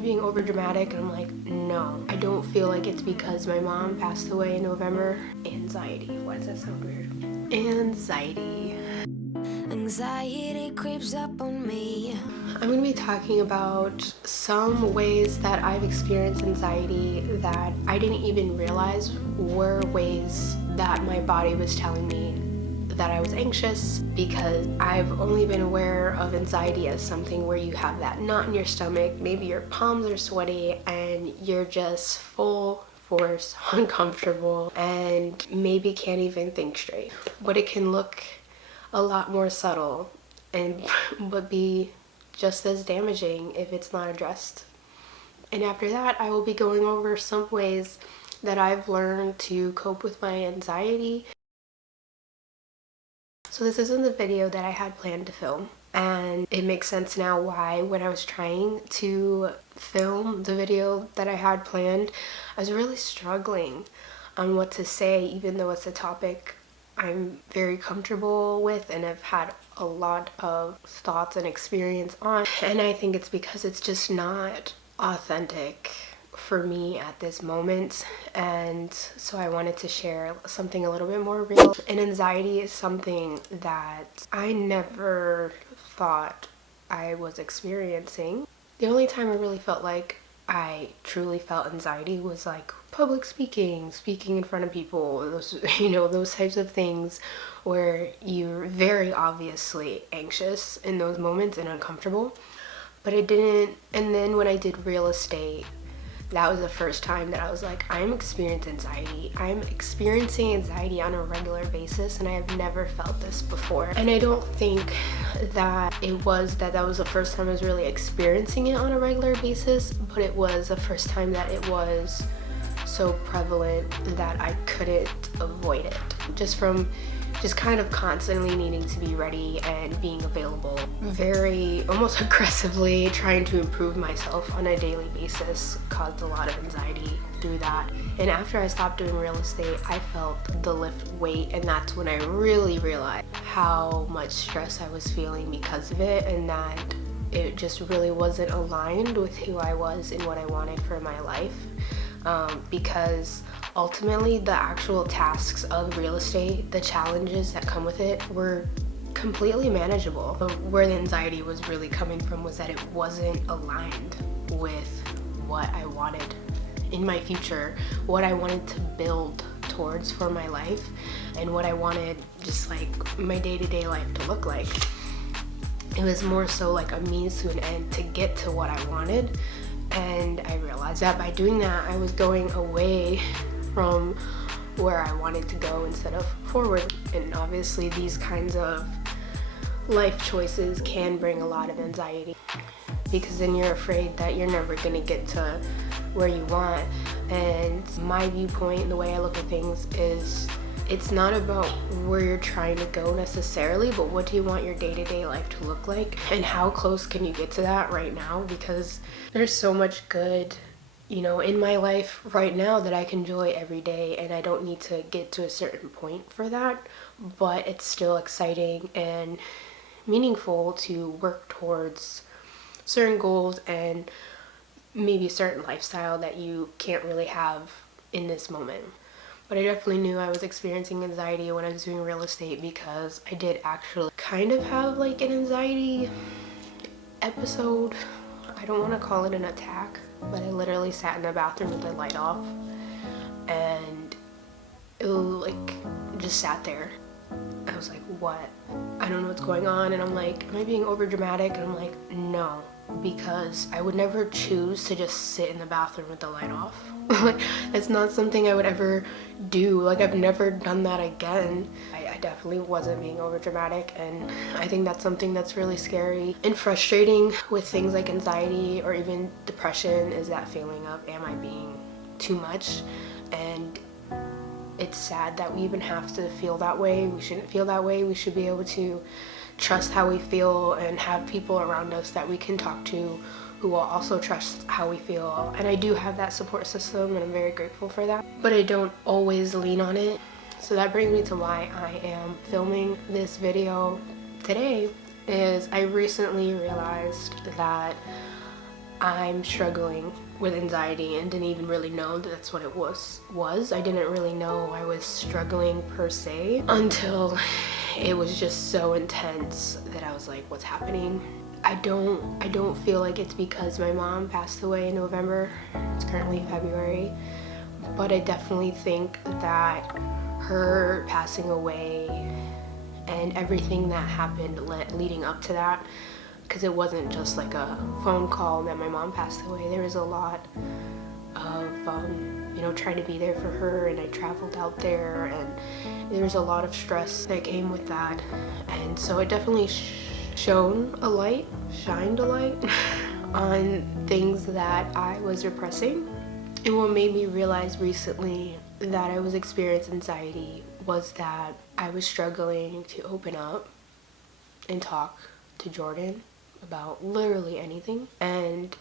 I being over dramatic? And I'm like, no. I don't feel like it's because my mom passed away in November. Anxiety. Why does that sound weird? Anxiety. Anxiety creeps up on me. I'm going to be talking about some ways that I've experienced anxiety that I didn't even realize were ways that my body was telling me that I was anxious, because I've only been aware of anxiety as something where you have that knot in your stomach, maybe your palms are sweaty, and you're just full force uncomfortable and maybe can't even think straight. But it can look a lot more subtle and but be just as damaging if it's not addressed. And after that, I will be going over some ways that I've learned to cope with my anxiety. So this isn't the video that I had planned to film, and it makes sense now why when I was trying to film the video that I had planned, I was really struggling on what to say, even though it's a topic I'm very comfortable with and I've had a lot of thoughts and experience on. And I think it's because it's just not authentic for me at this moment, and so I wanted to share something a little bit more real. And anxiety is something that I never thought I was experiencing. The only time I really felt like I truly felt anxiety was like public speaking in front of people, those, those types of things where you're very obviously anxious in those moments and uncomfortable. But I didn't, and then when I did real estate, that was the first time that I was like, I'm experiencing anxiety. I'm experiencing anxiety on a regular basis, and I have never felt this before. And I don't think that it was that was the first time I was really experiencing it on a regular basis, but it was the first time that it was so prevalent that I couldn't avoid it. Just kind of constantly needing to be ready and being available, very almost aggressively trying to improve myself on a daily basis caused a lot of anxiety through that. And after I stopped doing real estate, I felt the lift weight, and that's when I really realized how much stress I was feeling because of it, and that it just really wasn't aligned with who I was and what I wanted for my life. Because ultimately the actual tasks of real estate, the challenges that come with it, were completely manageable. But where the anxiety was really coming from was that it wasn't aligned with what I wanted in my future, what I wanted to build towards for my life, and what I wanted just like my day-to-day life to look like. It was more so like a means to an end to get to what I wanted. And I realized that by doing that, I was going away from where I wanted to go instead of forward. And obviously these kinds of life choices can bring a lot of anxiety, because then you're afraid that you're never going to get to where you want. And my viewpoint, the way I look at things, is it's not about where you're trying to go necessarily, but what do you want your day-to-day life to look like, and how close can you get to that right now? Because there's so much good, in my life right now that I can enjoy every day, and I don't need to get to a certain point for that, but it's still exciting and meaningful to work towards certain goals and maybe a certain lifestyle that you can't really have in this moment. But I definitely knew I was experiencing anxiety when I was doing real estate, because I did actually kind of have like an anxiety episode. I don't want to call it an attack, but I literally sat in the bathroom with the light off and it like just sat there. I was like, what? I don't know what's going on. And I'm like, am I being over dramatic? And I'm like, no, because I would never choose to just sit in the bathroom with the light off. Like, it's not something I would ever do. Like, I've never done that again. I definitely wasn't being over dramatic, and I think that's something that's really scary and frustrating with things like anxiety or even depression, is that feeling of, am I being too much? And it's sad that we even have to feel that way. We shouldn't feel that way. We should be able to trust how we feel and have people around us that we can talk to who will also trust how we feel. And I do have that support system, and I'm very grateful for that, but I don't always lean on it. So that brings me to why I am filming this video today. Is I recently realized that I'm struggling with anxiety and didn't even really know that that's what it was. I didn't really know I was struggling per se until it was just so intense that I was like, what's happening? I don't feel like it's because my mom passed away in November. It's currently February, but I definitely think that her passing away and everything that happened leading up to that, because it wasn't just like a phone call that my mom passed away. There was a lot of trying to be there for her, and I traveled out there, and there was a lot of stress that came with that. And so it definitely shined a light on things that I was repressing. And what made me realize recently that I was experiencing anxiety was that I was struggling to open up and talk to Jordan about literally anything. And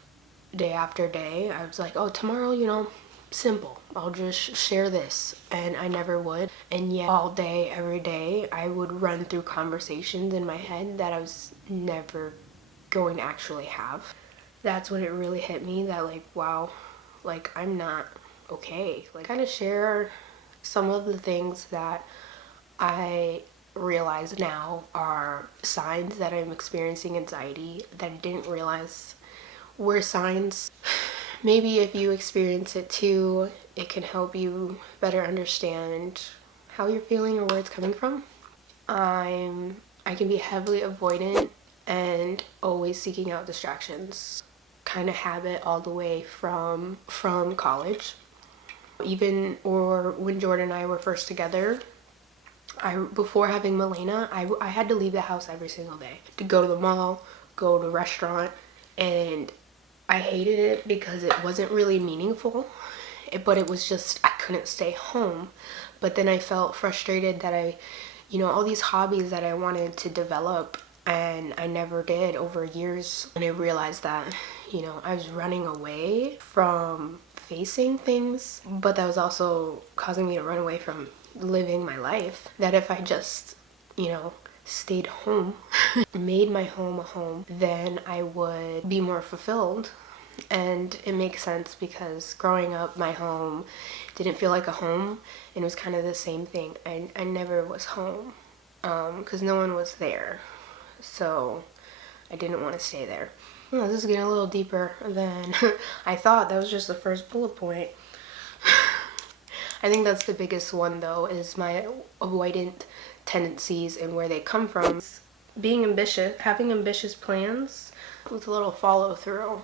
day after day, I was like, oh, tomorrow, simple. I'll just share this. And I never would. And yet all day, every day, I would run through conversations in my head that I was never going to actually have. That's when it really hit me that like, wow, like I'm not okay. Like kind of share some of the things that I realize now are signs that I'm experiencing anxiety that I didn't realize were signs. Maybe if you experience it too, it can help you better understand how you're feeling or where it's coming from. I can be heavily avoidant and always seeking out distractions. Kind of habit all the way from college. Even or when Jordan and I were first together, before having Milena, I had to leave the house every single day to go to the mall, go to a restaurant, and I hated it because it wasn't really meaningful, but it was just, I couldn't stay home. But then I felt frustrated that all these hobbies that I wanted to develop, and I never did over years. And I realized that, I was running away from facing things, but that was also causing me to run away from living my life. That if I just, stayed home, made my home a home, then I would be more fulfilled. And it makes sense because growing up, my home didn't feel like a home, and it was kind of the same thing. I never was home because no one was there, so I didn't want to stay there. Oh, this is getting a little deeper than I thought. That was just the first bullet point. I think that's the biggest one though, is my avoidant tendencies and where they come from. Being ambitious, having ambitious plans with a little follow through.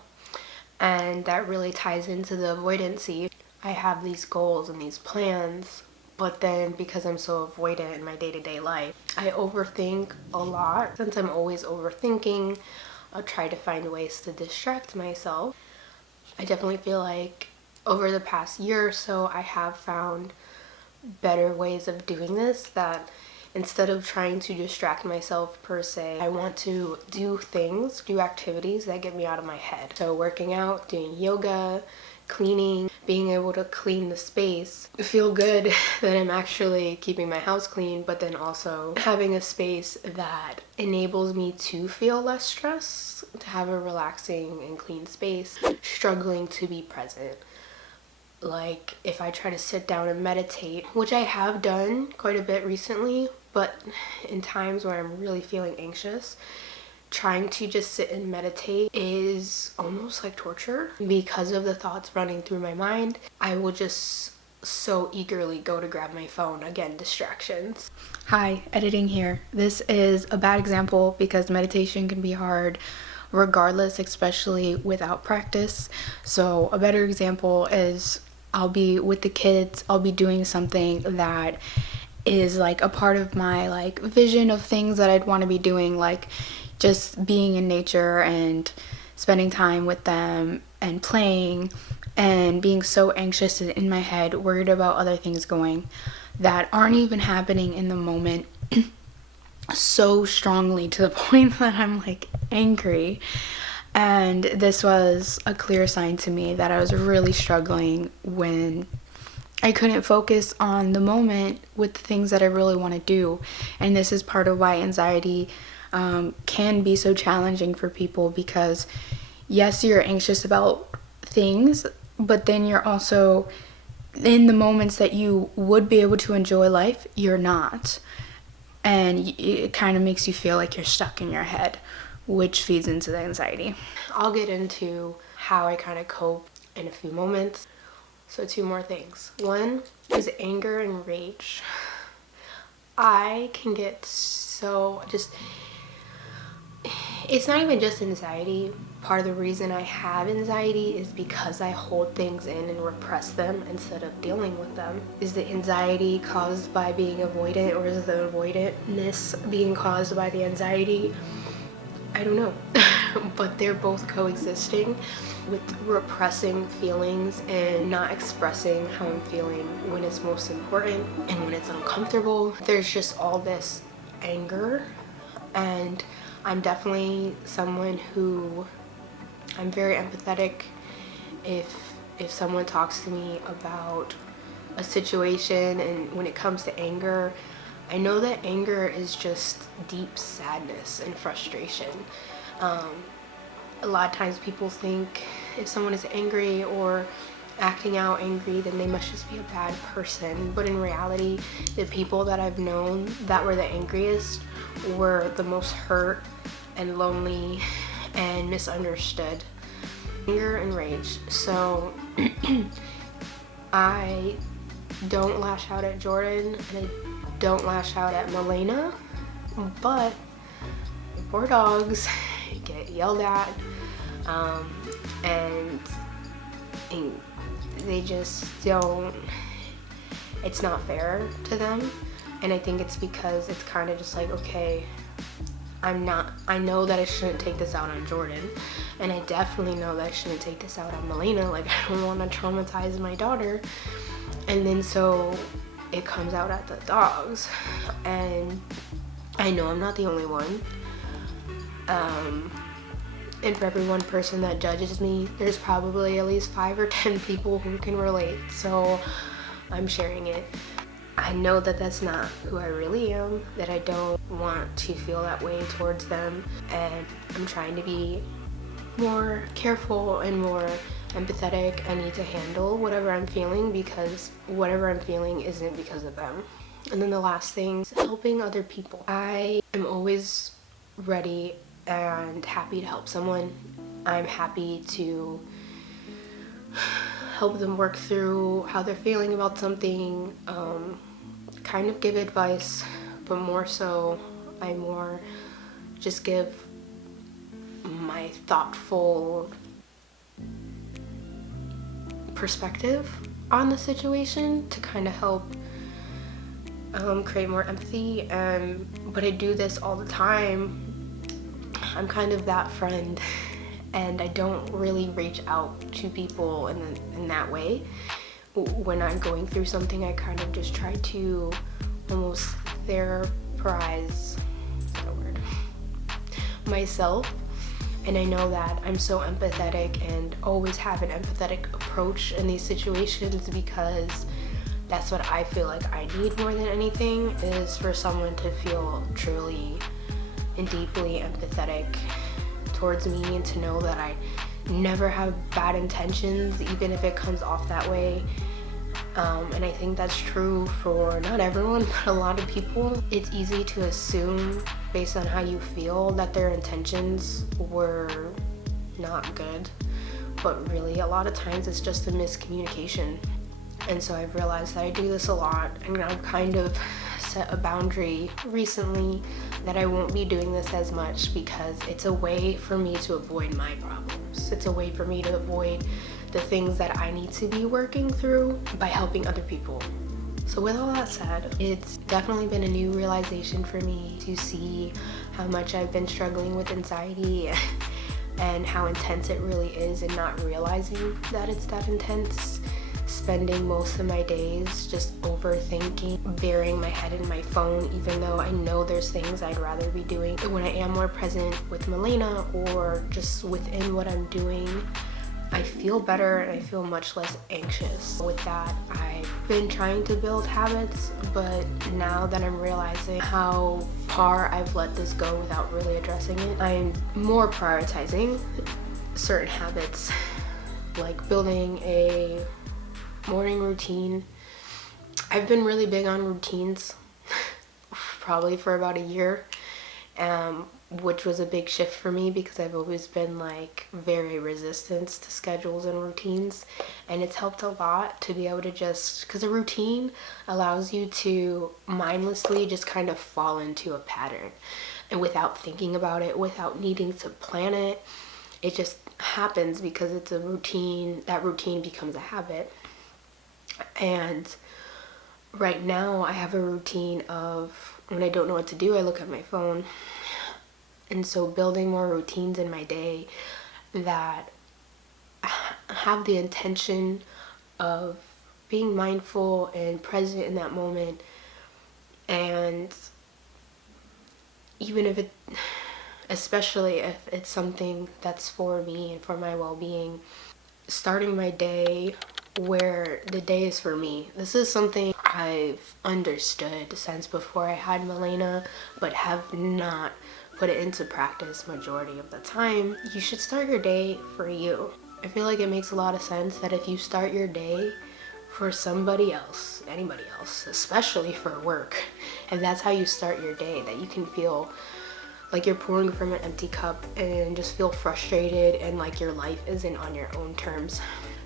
And that really ties into the avoidancy. I have these goals and these plans, but then because I'm so avoidant in my day-to-day life, I overthink a lot. Since I'm always overthinking, I'll try to find ways to distract myself. I definitely feel like over the past year or so, I have found better ways of doing this, that instead of trying to distract myself per se, I want to do activities that get me out of my head. So working out, doing yoga, cleaning, being able to clean the space, feel good that I'm actually keeping my house clean, but then also having a space that enables me to feel less stress, to have a relaxing and clean space, struggling to be present. Like if I try to sit down and meditate, which I have done quite a bit recently, but in times where I'm really feeling anxious, trying to just sit and meditate is almost like torture because of the thoughts running through my mind. I will just so eagerly go to grab my phone. Again, distractions. Hi, editing here. This is a bad example because meditation can be hard regardless, especially without practice. So a better example is I'll be with the kids, I'll be doing something that is like a part of my like vision of things that I'd want to be doing, like just being in nature and spending time with them and playing, and being so anxious and in my head, worried about other things going that aren't even happening in the moment so strongly to the point that I'm like angry. And this was a clear sign to me that I was really struggling when I couldn't focus on the moment with the things that I really want to do. And this is part of why anxiety can be so challenging for people, because yes, you're anxious about things, but then you're also in the moments that you would be able to enjoy life, you're not. And it kind of makes you feel like you're stuck in your head, which feeds into the anxiety. I'll get into how I kind of cope in a few moments. So 2 more things. One is anger and rage. I can get so it's not even just anxiety. Part of the reason I have anxiety is because I hold things in and repress them instead of dealing with them. Is the anxiety caused by being avoidant, or is the avoidantness being caused by the anxiety? I don't know. But they're both coexisting with repressing feelings and not expressing how I'm feeling when it's most important and when it's uncomfortable. There's just all this anger, and I'm definitely someone who, I'm very empathetic. If someone talks to me about a situation, and when it comes to anger, I know that anger is just deep sadness and frustration. A lot of times people think if someone is angry or acting out angry, then they must just be a bad person. But in reality, the people that I've known that were the angriest were the most hurt and lonely and misunderstood. Anger and rage. So I don't lash out at Jordan and I don't lash out at Milena, but poor dogs get yelled at, and they just don't, it's not fair to them. And I think it's because it's kind of just like, okay, I know that I shouldn't take this out on Jordan, and I definitely know that I shouldn't take this out on Milena. Like, I don't want to traumatize my daughter. And then so it comes out at the dogs, and I know I'm not the only one. And for every one person that judges me, there's probably at least 5 or 10 people who can relate. So I'm sharing it. I know that that's not who I really am, that I don't want to feel that way towards them, and I'm trying to be more careful and more empathetic. I need to handle whatever I'm feeling, because whatever I'm feeling isn't because of them. And then the last thing is helping other people. I am always ready and happy to help someone. I'm happy to help them work through how they're feeling about something, kind of give advice, but more so I more just give my thoughtful perspective on the situation to kind of help create more empathy. But I do this all the time. I'm kind of that friend, and I don't really reach out to people in that way. When I'm going through something, I kind of just try to almost therapize myself. And I know that I'm so empathetic and always have an empathetic approach in these situations, because that's what I feel like I need more than anything, is for someone to feel truly and deeply empathetic towards me, and to know that I never have bad intentions, even if it comes off that way. And I think that's true for not everyone, but a lot of people. It's easy to assume based on how you feel that their intentions were not good, but really a lot of times it's just a miscommunication. And so I've realized that I do this a lot, and I've kind of set a boundary recently that I won't be doing this as much, because it's a way for me to avoid my problems. It's a way for me to avoid the things that I need to be working through by helping other people. So with all that said, it's definitely been a new realization for me to see how much I've been struggling with anxiety and how intense it really is, and not realizing that it's that intense. Spending most of my days just overthinking, burying my head in my phone, even though I know there's things I'd rather be doing. When I am more present with Milena or just within what I'm doing, I feel better and I feel much less anxious. With that, I've been trying to build habits, but now that I'm realizing how far I've let this go without really addressing it, I'm more prioritizing certain habits, like building a morning routine. I've been really big on routines probably for about a year, which was a big shift for me because I've always been like very resistant to schedules and routines, and it's helped a lot to be able to just, because a routine allows you to mindlessly just kind of fall into a pattern, and without thinking about it, without needing to plan it, it just happens because it's a routine. That routine becomes a habit. And right now I have a routine of, when I don't know what to do, I look at my phone. And so building more routines in my day that have the intention of being mindful and present in that moment, and even if it, especially if it's something that's for me and for my well-being, starting my day where the day is for me. This is something I've understood since before I had Milena, but have not put it into practice majority of the time. You should start your day for you. I feel like it makes a lot of sense that if you start your day for somebody else, anybody else, especially for work, and that's how you start your day, that you can feel like you're pouring from an empty cup and just feel frustrated and like your life isn't on your own terms.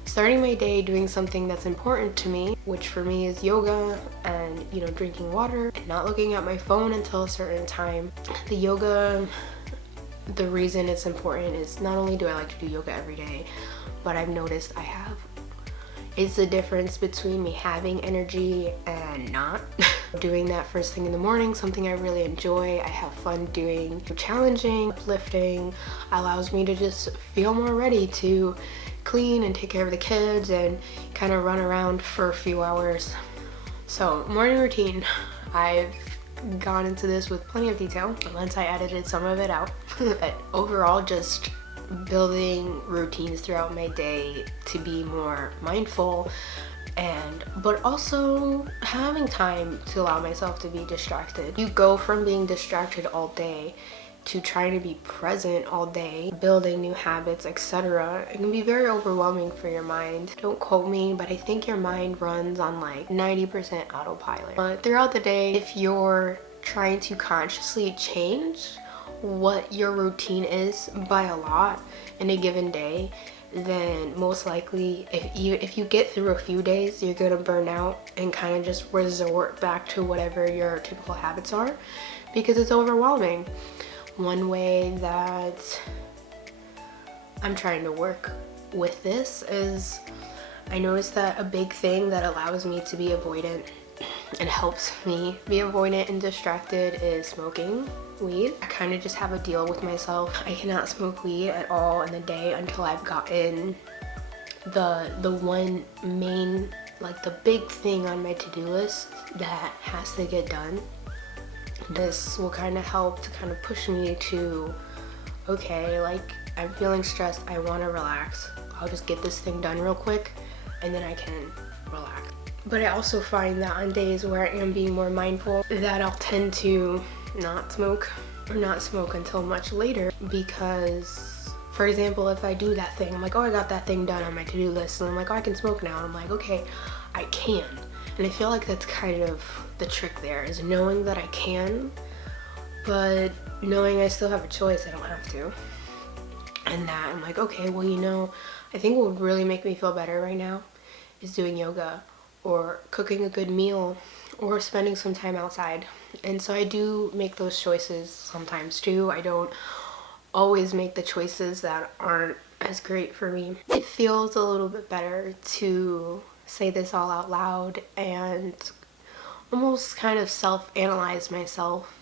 Starting my day doing something that's important to me, which for me is yoga and, you know, drinking water and not looking at my phone until a certain time. The yoga, the reason it's important is not only do I like to do yoga every day, but I've noticed it's the difference between me having energy and not. Doing that first thing in the morning, something I really enjoy, I have fun doing. Challenging, uplifting, allows me to just feel more ready to clean and take care of the kids and kind of run around for a few hours. So morning routine, I've gone into this with plenty of detail once I edited some of it out. But overall, just building routines throughout my day to be more mindful, but also having time to allow myself to be distracted. You go from being distracted all day to trying to be present all day, building new habits, etc. It can be very overwhelming for your mind. Don't quote me, but I think your mind runs on like 90% autopilot. But throughout the day, if you're trying to consciously change what your routine is by a lot in a given day, then most likely if you get through a few days, you're gonna burn out and kind of just resort back to whatever your typical habits are because it's overwhelming. One way that I'm trying to work with this is, I noticed that a big thing that allows me to be avoidant and helps me be avoidant and distracted is smoking weed. I kind of just have a deal with myself. I cannot smoke weed at all in the day until I've gotten the one main, like the big thing on my to-do list that has to get done. This will kind of help to kind of push me to, okay, like I'm feeling stressed, I want to relax. I'll just get this thing done real quick and then I can relax. But I also find that on days where I am being more mindful, that I'll tend to not smoke or not smoke until much later because, for example, if I do that thing, I'm like, oh, I got that thing done on my to-do list, and I'm like, oh, I can smoke now, and I'm like, okay, I can. And I feel like that's kind of the trick there, is knowing that I can, but knowing I still have a choice, I don't have to. And that I'm like, okay, well, you know, I think what would really make me feel better right now is doing yoga or cooking a good meal or spending some time outside. And so I do make those choices sometimes too. I don't always make the choices that aren't as great for me. It feels a little bit better to say this all out loud and almost kind of self-analyze myself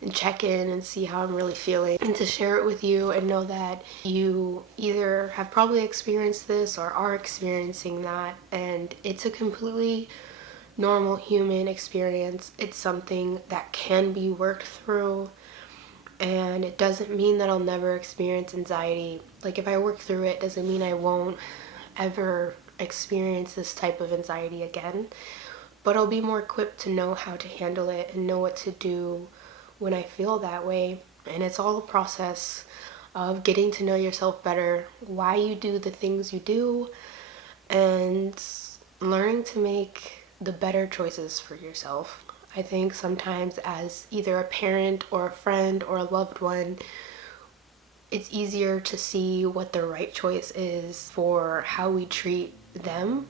and check in and see how I'm really feeling, and to share it with you and know that you either have probably experienced this or are experiencing that, and it's a completely normal human experience. It's something that can be worked through, and it doesn't mean that I'll never experience anxiety. Like, if I work through it, doesn't mean I won't ever experience this type of anxiety again, but I'll be more equipped to know how to handle it and know what to do when I feel that way. And it's all a process. of getting to know yourself better, why you do the things you do, and learning to make the better choices for yourself. I think sometimes as either a parent or a friend or a loved one, it's easier to see what the right choice is for how we treat them.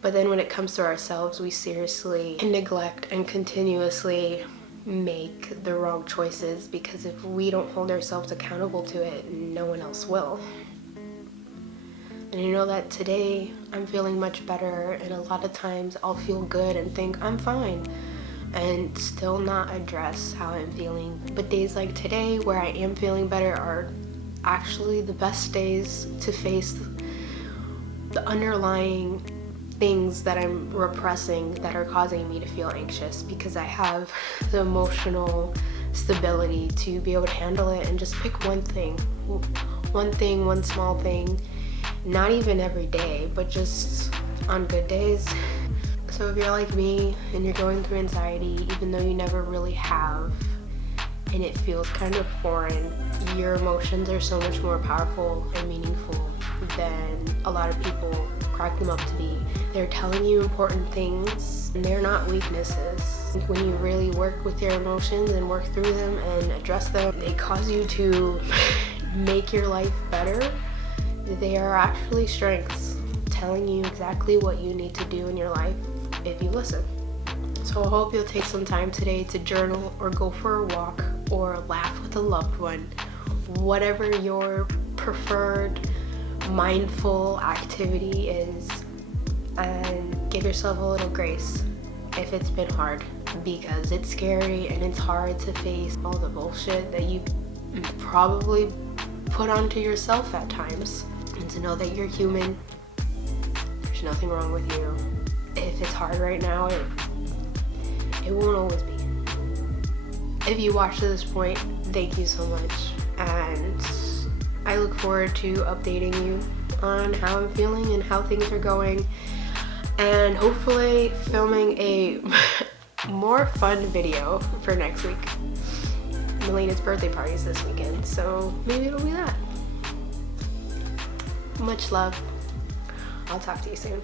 But then when it comes to ourselves, we seriously neglect and continuously make the wrong choices, because if we don't hold ourselves accountable to it, no one else will. And you know that today I'm feeling much better, and a lot of times I'll feel good and think I'm fine and still not address how I'm feeling. But days like today where I am feeling better are actually the best days to face the underlying things that I'm repressing that are causing me to feel anxious, because I have the emotional stability to be able to handle it and just pick one thing, one small thing, not even every day, but just on good days. So if you're like me and you're going through anxiety, even though you never really have, and it feels kind of foreign, your emotions are so much more powerful and meaningful than a lot of people crack them up to be. They're telling you important things, and they're not weaknesses. When you really work with your emotions and work through them and address them, they cause you to make your life better. They are actually strengths, telling you exactly what you need to do in your life if you listen. So I hope you'll take some time today to journal or go for a walk or laugh with a loved one, whatever your preferred mindful activity is, and give yourself a little grace if it's been hard, because it's scary and it's hard to face all the bullshit that you probably put onto yourself at times, and to know that you're human. There's nothing wrong with you. If it's hard right now, it won't always be. If you watched to this point, thank you so much, and I look forward to updating you on how I'm feeling and how things are going, and hopefully filming a more fun video for next week. Melena's birthday party is this weekend, so maybe it'll be that. Much love. I'll talk to you soon.